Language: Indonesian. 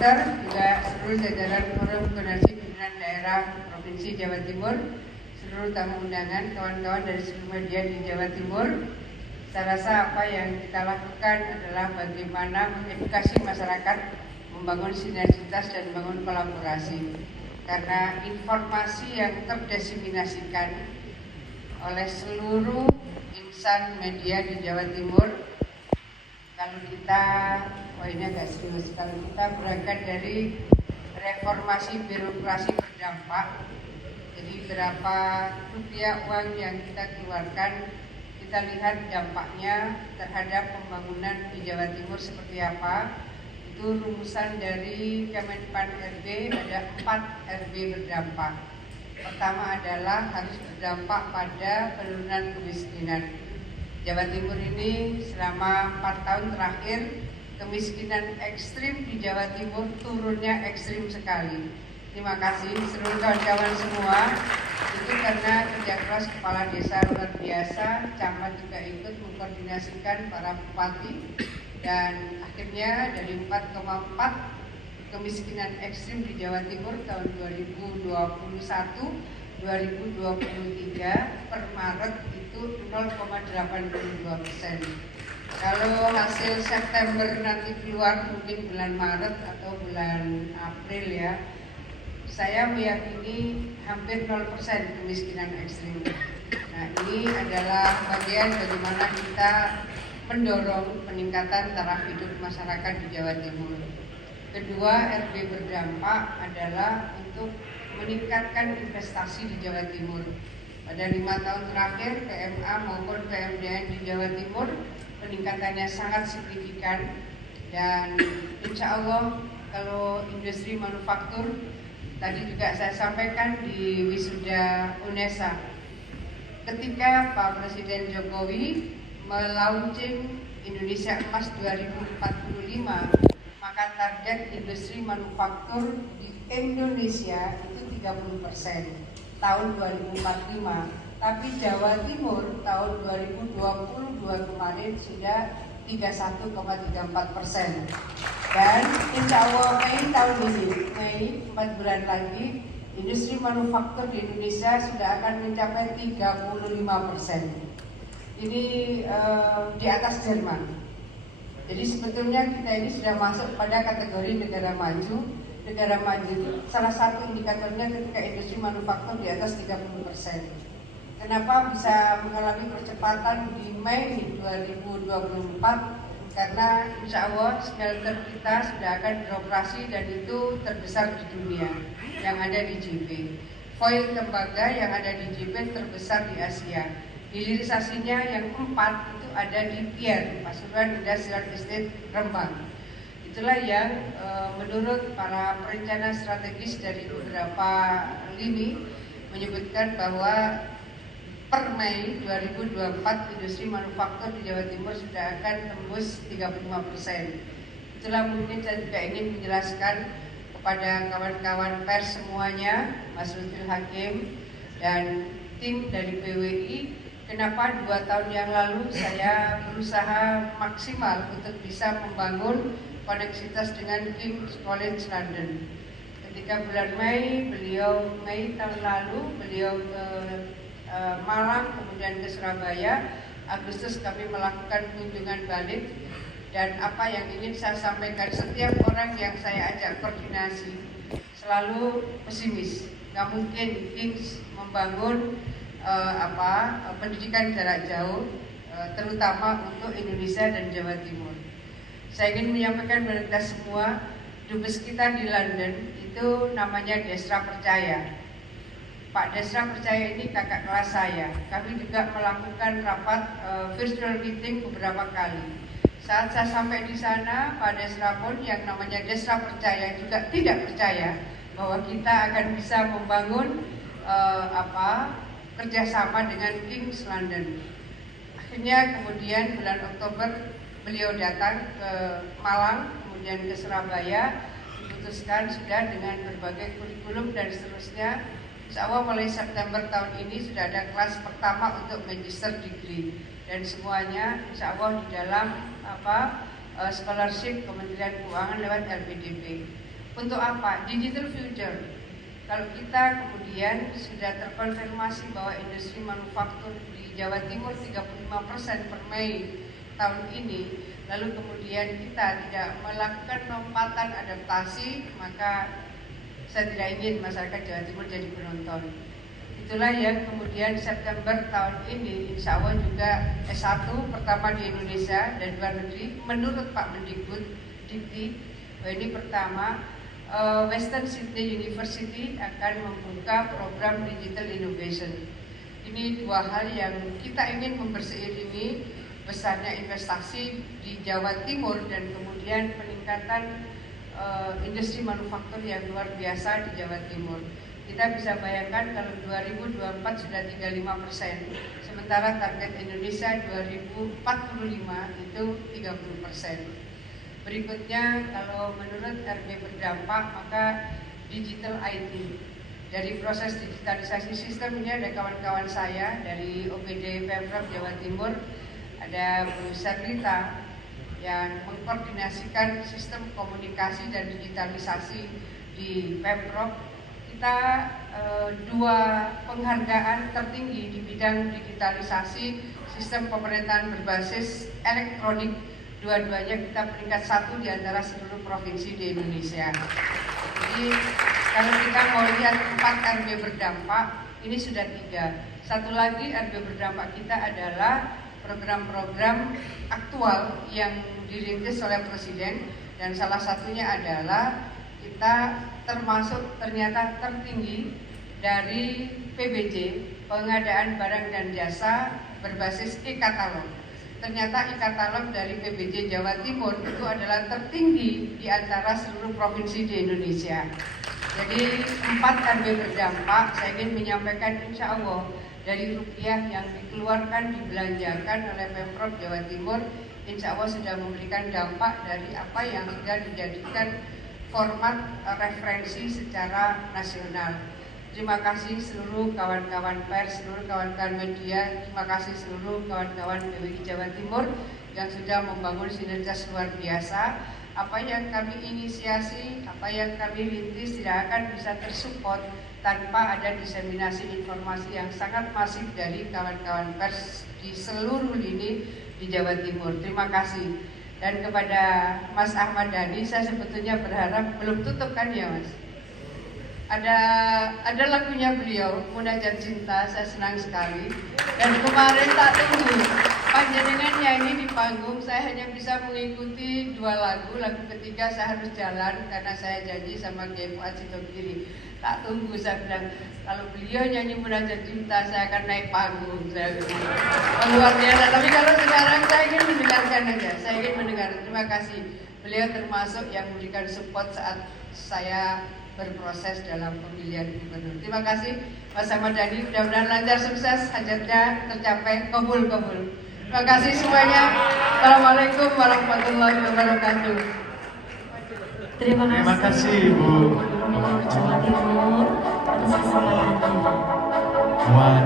Moderator, juga seluruh jajaran Forum Koordinasi Pimpinan Daerah Provinsi Jawa Timur, seluruh tamu undangan, kawan-kawan dari seluruh media di Jawa Timur. Saya rasa apa yang kita lakukan adalah bagaimana mengedukasi masyarakat, membangun sinergitas dan membangun kolaborasi. Karena informasi yang terdiseminasikan oleh seluruh insan media di Jawa Timur, kalau kita, ini agak serius, kalau kita berangkat dari reformasi birokrasi berdampak, jadi berapa rupiah uang yang kita keluarkan, kita lihat dampaknya terhadap pembangunan di Jawa Timur seperti apa. Itu rumusan dari Kemenpan RB, ada 4 RB berdampak. Pertama adalah harus berdampak pada penurunan kemiskinan. Jawa Timur ini selama 4 tahun terakhir kemiskinan ekstrim di Jawa Timur turunnya ekstrim sekali. Terima kasih seluruh kawan-kawan semua. Itu karena kerja keras kepala desa luar biasa, camat juga ikut mengkoordinasikan para bupati, dan akhirnya dari 4,4 kemiskinan ekstrim di Jawa Timur tahun 2021-2023 per Maret itu 0,82%. Kalau hasil September nanti keluar mungkin bulan Maret atau bulan April ya, saya meyakini hampir 0% kemiskinan ekstrim. Nah, ini adalah bagian bagaimana kita mendorong peningkatan taraf hidup masyarakat di Jawa Timur. Kedua, RB berdampak adalah untuk meningkatkan investasi di Jawa Timur. Pada 5 tahun terakhir, PMA maupun PMDN di Jawa Timur peningkatannya sangat signifikan, dan insya Allah kalau industri manufaktur, tadi juga saya sampaikan di wisuda UNESA, ketika Pak Presiden Jokowi melaunching Indonesia Emas 2045, maka target industri manufaktur di Indonesia itu 30% tahun 2045. Tapi Jawa Timur tahun 2022 kemarin sudah 31,34%. Dan insya Allah Mei tahun ini, Mei 4 bulan lagi, industri manufaktur di Indonesia sudah akan mencapai 35%. Ini di atas Jerman. Jadi sebetulnya kita ini sudah masuk pada kategori negara maju. Negara maju salah satu indikatornya ketika industri manufaktur di atas 30%. Kenapa bisa mengalami percepatan di Mei 2024? Karena insya Allah smelter kita sudah akan beroperasi dan itu terbesar di dunia yang ada di JP. Foil tembaga yang ada di JP terbesar di Asia. Hilirisasinya yang 4 itu ada di Pier, Pasuruan Industrial Estate Rembang. Itulah yang menurut para perencana strategis dari beberapa lini menyebutkan bahwa per Mei 2024 industri manufaktur di Jawa Timur sudah akan tembus 35%. Itulah mungkin saya juga ingin menjelaskan kepada kawan-kawan pers semuanya, Mas Lutfi Hakim dan tim dari BWI, kenapa 2 tahun yang lalu saya berusaha maksimal untuk bisa membangun koneksitas dengan King's College London. Ketika bulan Mei tahun lalu beliau ke Malang, kemudian ke Surabaya. Agustus kami melakukan kunjungan balik, dan apa yang ingin saya sampaikan, setiap orang yang saya ajak koordinasi selalu pesimis. Gak mungkin King's membangun pendidikan jarak jauh, terutama untuk Indonesia dan Jawa Timur. Saya ingin menyampaikan kepada kita semua, dubes kita di London itu namanya Desra Percaya. Pak Desra Percaya ini kakak kelas saya. Kami juga melakukan rapat virtual meeting beberapa kali. Saat saya sampai di sana, Pak Desra pun yang namanya Desra Percaya juga tidak percaya bahwa kita akan bisa membangun kerjasama dengan King's London. Akhirnya kemudian bulan Oktober beliau datang ke Malang, kemudian ke Surabaya, diputuskan sudah dengan berbagai kurikulum dan seterusnya. Insya Allah mulai September tahun ini sudah ada kelas pertama untuk magister degree, dan semuanya insya Allah di dalam scholarship Kementerian Keuangan lewat LPDP. Untuk apa? Digital future. Kalau kita kemudian sudah terkonfirmasi bahwa industri manufaktur di Jawa Timur 35% per Mei tahun ini, lalu kemudian kita tidak melakukan lompatan adaptasi, maka saya tidak ingin masyarakat Jawa Timur jadi penonton. Itulah yang kemudian September tahun ini insya Allah juga S1 pertama di Indonesia dan luar negeri menurut Pak Mendikbud Dikti, ini pertama Western Sydney University akan membuka program Digital Innovation. Ini dua hal yang kita ingin memperseiringi besarnya investasi di Jawa Timur dan kemudian peningkatan industri manufaktur yang luar biasa di Jawa Timur. Kita bisa bayangkan kalau 2024 sudah 35%, sementara target Indonesia 2045 itu 30%. Berikutnya, kalau menurut RB berdampak, maka digital IT. Dari proses digitalisasi sistem ini ada kawan-kawan saya dari OPD Pemprov Jawa Timur, ada Bu Serlita yang mengkoordinasikan sistem komunikasi dan digitalisasi di Pemprov. Kita dua penghargaan tertinggi di bidang digitalisasi sistem pemerintahan berbasis elektronik. Dua-duanya kita peringkat 1 di antara seluruh provinsi di Indonesia. Jadi kalau kita mau lihat 4 RB berdampak, ini sudah 3. Satu lagi RB berdampak kita adalah program-program aktual yang dirintis oleh Presiden, dan salah satunya adalah kita termasuk ternyata tertinggi dari PBJ, pengadaan barang dan jasa berbasis e-katalog. Ternyata e-katalog dari PBJ Jawa Timur itu adalah tertinggi di antara seluruh provinsi di Indonesia. Jadi 4 RB berdampak, saya ingin menyampaikan insya Allah dari rupiah yang dikeluarkan, dibelanjakan oleh Pemprov Jawa Timur, insya Allah sudah memberikan dampak dari apa yang sudah dijadikan format referensi secara nasional. Terima kasih seluruh kawan-kawan pers, seluruh kawan-kawan media, terima kasih seluruh kawan-kawan PWI Jawa Timur yang sudah membangun sinergitas luar biasa. Apa yang kami inisiasi, apa yang kami rintis tidak akan bisa tersupport tanpa ada diseminasi informasi yang sangat masif dari kawan-kawan pers di seluruh lini di Jawa Timur. Terima kasih. Dan kepada Mas Ahmad Dhani, saya sebetulnya berharap belum tutup kan ya Mas? Ada lagunya beliau, Munajat Cinta, saya senang sekali. Dan kemarin tak tunggu panjenengan nyanyi di panggung, saya hanya bisa mengikuti 2 lagu. Lagu ketiga saya harus jalan karena saya janji sama Kiai Fuad Sidogiri. Tak tunggu, saya bilang kalau beliau nyanyi Munajat Cinta saya akan naik panggung. Saya bilang luar biasa. Tapi kalau sekarang saya ingin mendengarkan aja, saya ingin mendengar. Terima kasih. Beliau termasuk yang memberikan support saat saya berproses dalam pemilihan gubernur. Terima kasih Mas Ahmad Dhani, mudah-mudahan lancar, sukses, hajatnya tercapai, kabul. Terima kasih semuanya. Assalamualaikum warahmatullahi wabarakatuh. Terima kasih Ibu Jawa Timur atas kesempatannya. Wah.